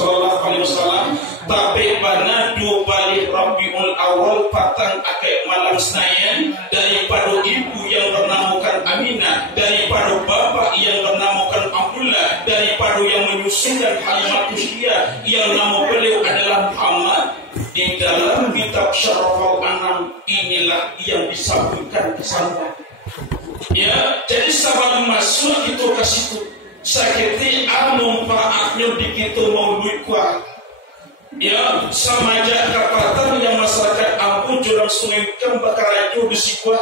sallallahu alaihi wasallam tapi pada 2 balik Rabiul Awal patang akhir malam Senayan daripada ibu yang bernamakan Aminah, daripada bapa yang bernamakan Abdullah, daripada yang menyusukan Halimatus Syia yang nama beliau adalah Muhammad. Di dalam kitab Syaraful Anam inilah yang disebutkan ke sana. Ya, jadi sahabat masuk itu ke situ. Sakiti manfaatnya di kita maulid kuat. Ya, sama aja kapatan yang masyarakat aku jurang sungai kan bakar itu besikwa,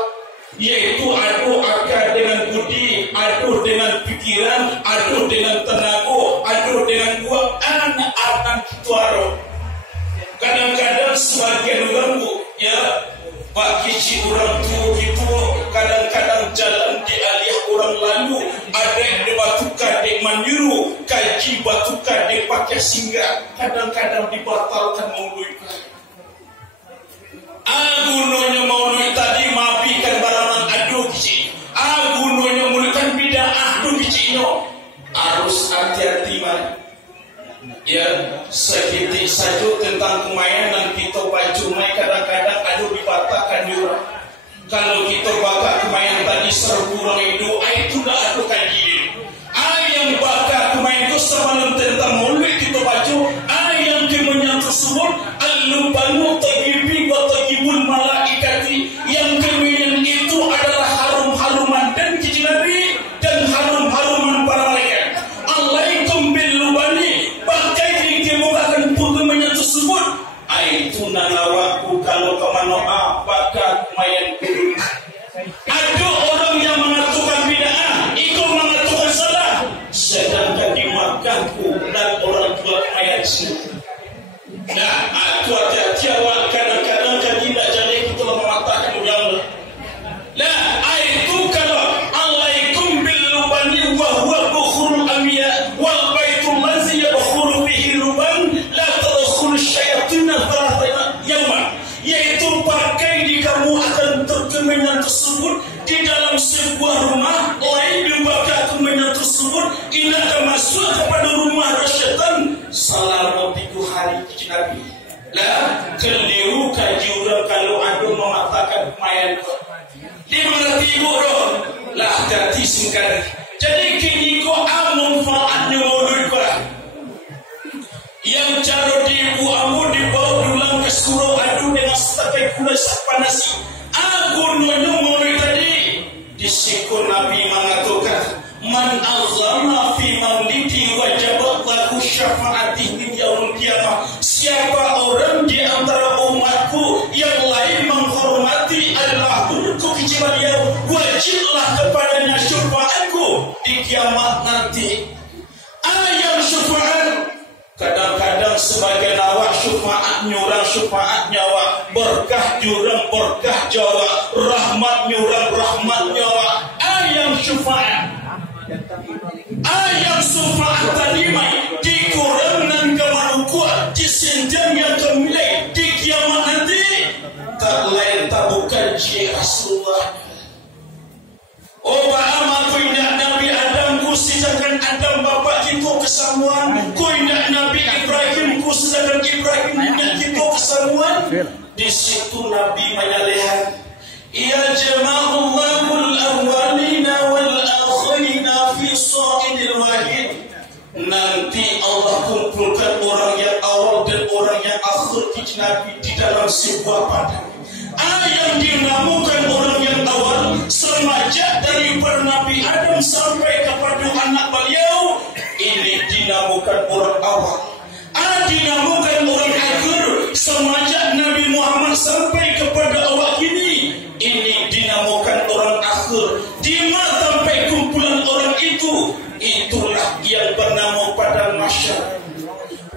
yaitu adu akal dengan budi, adu dengan pikiran, adu dengan tenaga, adu dengan kuat anak-anak tuaro. Kadang-kadang sebagian orang ya Pak Kici orang tua itu kadang-kadang jalan dialih orang lalu, ada yang dibatukan di maniru, kaji batukan di pakai singgah, kadang-kadang dibatalkan maulid. Agunonya maulid tadi mafikan barangan adu kici, agunonya mulukan bid'ah adu kici no, harus hati-hati man. Ya, sekitik saja tentang kemainan kita baju mai kadang-kadang ada dibatakan juga. Kalau kita bakar kemainan tadi serbu orang itu dah ada kaji. Yang bakar kemainan itu semalam tentang maulid kita baju. Yang kemenyan tersebut al-lubanu tagibi wa tagibul malaikati. Yang kemenyan itu adalah harum-haruman dan kiji Nabi dan harum-haruman para malaikat. Alaikum bil lubani. Pakai kemukakan kemenyan tersebut. Itu nanawaku kalau kemana apakah mayan kudu. Ada orang yang mengatakan bid'ah, ikut mengatakan salah, sedangkan dimakanku dan orang tua mayan sini. Nah, aku hati-hati awak kadang-kadang kan tidak jadi kita mematakan ulama. Nah, itu kalau alaikum bil lubani wa huwa bukhurul anbiya wal baitul ladzi yadkhulu fihi luban la tadkhulu syayatin thalathina yawman, yaitu pakai di kamu akan terkemenyan tersebut di dalam sebuah rumah lain dibakar kemenyan tersebut ini akan masuk kepada rumah syaitan selama 3 hari Nabi. Lah keliru kaji orang kalau ada mematakan mayan di mana tidur lah hati singkat. Jadi kini ko manfaatnya maulid yang cara diibu amu dibawa dulang ke surau adu dengan setakai kula panasi. Agunnya maulid tadi disikun Nabi mengatakan man azama fi maulidi wajabat lahu syafaati min yaumil qiyamah. Siapa orang di antara umatku yang lain menghormati Allahku kejiban dia, wajiblah kepadanya syafaatku di kiamat nanti. Ayam syafaat kadang-kadang sebagian awak syafaat nyurang syafaat nyawa, berkah jurang berkah jawa, rahmat nyurang rahmat nyawa. Ayam syafaat tadi mai dikurang dan kemarukuan disenjang yang kemilai di kiamat nanti tak lain tak bukan ji Rasulullah. Oh paham aku indah Nabi Adam ku sedangkan Adam bapa kita kesamuan, ku indah Nabi Ibrahim ku sedangkan Ibrahim indah kita kesamuan. Di situ Nabi menyalehan ya jama'ullahul awwalina wal akhirina fi sa'idil wahid. Nanti Allah kumpulkan orang yang awal dan orang yang akhir di Nabi di dalam sebuah padang. Yang dinamakan orang yang awal semajak dari Nabi Adam sampai kepada anak beliau ini dinamakan orang awal. Dinamakan orang akhir semajak Nabi Muhammad sampai kepada awal ini dinamakan orang akhir. Di mana sampai kumpulan orang itu, itulah yang bernama padang mahsyar.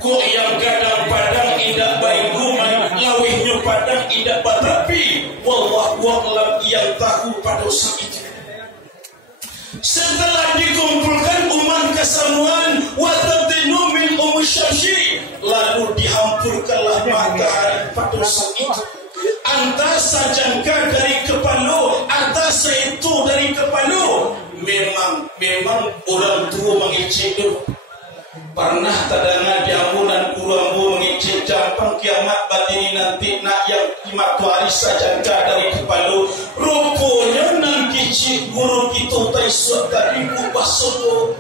Kok yang gadang padang indah baik rumah, lawihnya padang indah batapi. Wallahu a'lam yang tahu pada saat itu. Setelah dikumpulkan umat kesamuan watadinu min syamsi, lalu dihampurkanlah matahari pada saat itu. Antasa jangka dari kepala, antasa itu dari kepala. Memang orang tua mengicik. Pernah terdengar di ambulan diri nanti nak yang imatuari saja dari kepala rupanya nang kicik guru kita taisuk dari kubah sopo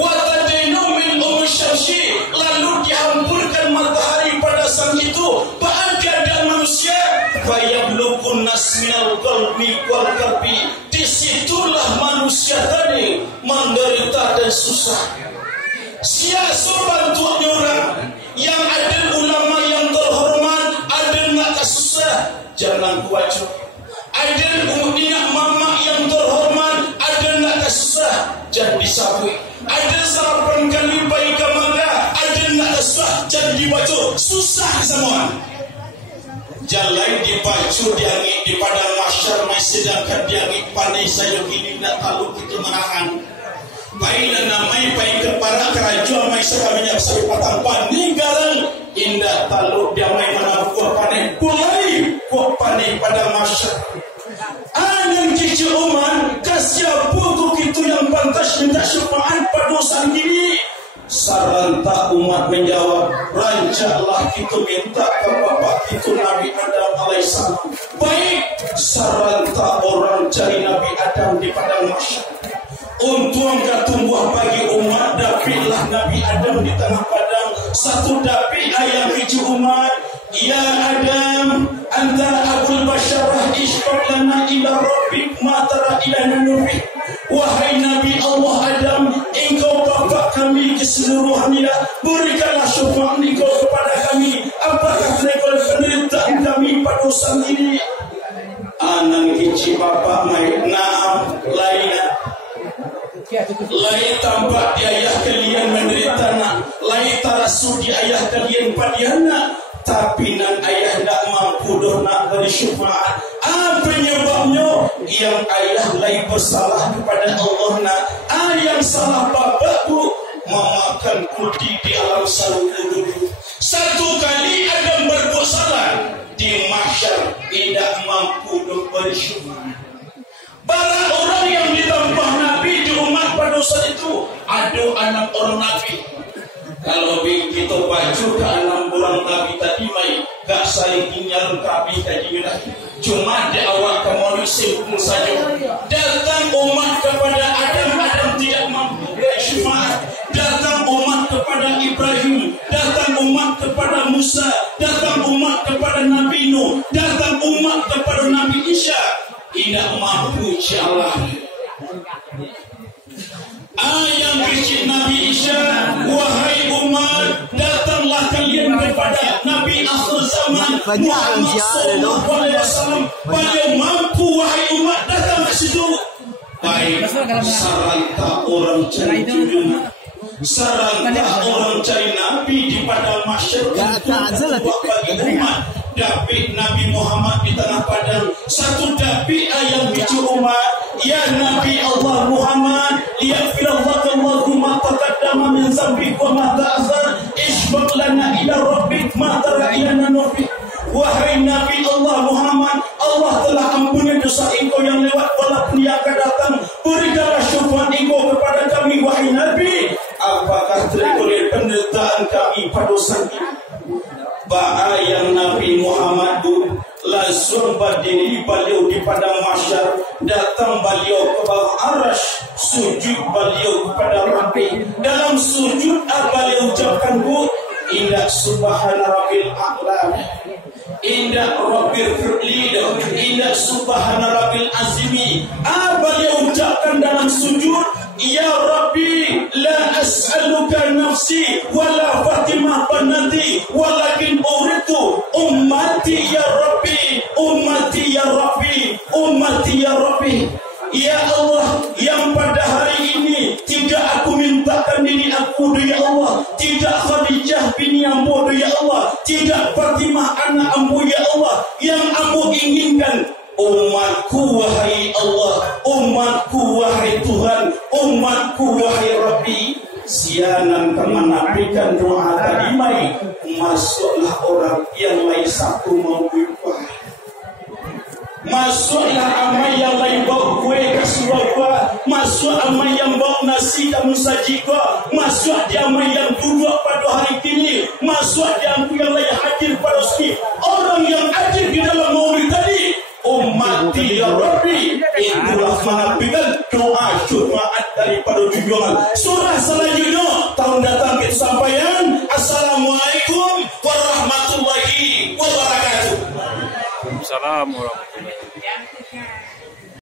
watadenu min syamsi lalu dihamburkan matahari pada sang itu bahagia manusia fayablukun nasminal qalbi wal qalbi. Disitulah manusia tadi menderita dan susah. Siapa bantu orang yang ada ulama yang terhormat, ada nak susah, jangan kuacu. Ada nak mama yang terhormat, ada nak susah, jangan disabui. Ada sarapan kali baik mangga, ada nak susah, jangan dibaca. Susah semua. Jalan dibaca diangit di padang mahsyar, sedangkan diangit pandai saya kini nak tahu kita menahan. Baiklah namai baik kepada kerajaan mai sekalinya sampai patang paninggalan indah talu dia mai mana kuah panai pulai kuah panai pada mahsyar. Anang cici uman kasih buku itu yang pantas minta syafaat pada sang ini. Saranta umat menjawab, rancalah kita minta ke bapak itu Nabi Adam alaihissalam. Baik, saranta orang cari Nabi Adam di padang mahsyar. Untung tumbuh bagi umat dapatlah Nabi Adam di tengah padang. Satu dapat ayam hiji umat, ya Adam anta abul basyarah ishfaq lana ila rabbik ma tara ila nunufi. Wahai Nabi Allah Adam, engkau bapa kami keseluruhannya, berikanlah syafaat engkau kepada kami. Apakah level penderitaan kami pada urusan ini? Anang hiji bapa mai naam lainnya. Lai tampak di ayah kalian menderita nak, lai tarasu di ayah kalian padiana, tapi nan ayah tak mampu dah nak beri syafaat. Apa penyebabnya? Yang ayah lai bersalah kepada Allah nak, yang salah bapakku memakan kuti di alam saluku dulu. Satu kali Adam berbuat salah di mahsyar tidak mampu dah beri syafaat. Para orang yang ditambah Nabi di umat pada saat itu ada anak orang Nabi. Kalau kita baca ke anak orang Nabi tadi mai gak saling ingat Nabi tadi lagi. Cuma di awal kemudian simpul saja. Datang umat kepada Adam, Adam tidak mampu syafaat. Datang umat kepada Ibrahim, datang umat kepada Musa, datang umat kepada Nabi Nuh, datang umat kepada Nabi Isa. Tidak mampu insyaAllah. Ayam kecil Nabi Isa, wahai umat, datanglah kalian kepada Nabi akhir zaman Muhammad sallallahu alaihi wasallam. Beliau mampu wahai umat datang ke situ. Baik, saranta orang cari dunia, saranta orang cari Nabi di padang mahsyar bagi umat. Dapik Nabi Muhammad di tengah padang. Satu dapik ayam biji umat, ya Nabi Allah Muhammad, liyaghfirallahu ma taqaddama min dzambik wa ma ta'akhkhar, ishfaq lana ila rabbik ma tara ila nufi. Wahai Nabi Allah Muhammad, Allah telah ampuni dosa engkau yang lewat walaupun yang akan datang. Berikanlah syafaat engkau kepada kami wahai Nabi. Apakah tertolerir penderitaan kami pada dosa ini? Yang Nabi Muhammad langsung berdiri beliau di padang mahsyar, datang beliau ke bawah arasy, sujud beliau kepada Rabbi. Dalam sujud beliau ucapkan indah subhana rabbil a'la, indah rabbil firli, indah subhana rabbil azimi. Beliau ucapkan dalam sujud, ya Rabbi la as'aluka nafsi wala Fatimah banati walakin uritu ummati ya Rabbi, ummati ya Rabbi, ummati ya Rabbi. Ya Allah, yang pada hari ini tidak aku mintakan diri aku ya Allah, tidak Khadijah bini ambo ya Allah, tidak Fatimah anak ambo ya Allah, yang ambo inginkan umatku wahai Allah, umatku wahai Tuhan, umatku wahai Rabbi. Sianan kemenafikan doa tadi mai, masuklah orang yang lain satu mau berubah. Masuklah amai yang lain bawa kue kasih bawa, masuk amai yang bawa nasi kamu sajikan, masuk dia amai yang duduk pada hari ini, masuk dia yang lain hadir pada sini. Maha Pengen doa syurmaat daripada junjungan. Surah selanjutnya tahun datang kita sampaikan. Assalamualaikum warahmatullahi wabarakatuh. Assalamualaikum warahmatullahi wabarakatuh.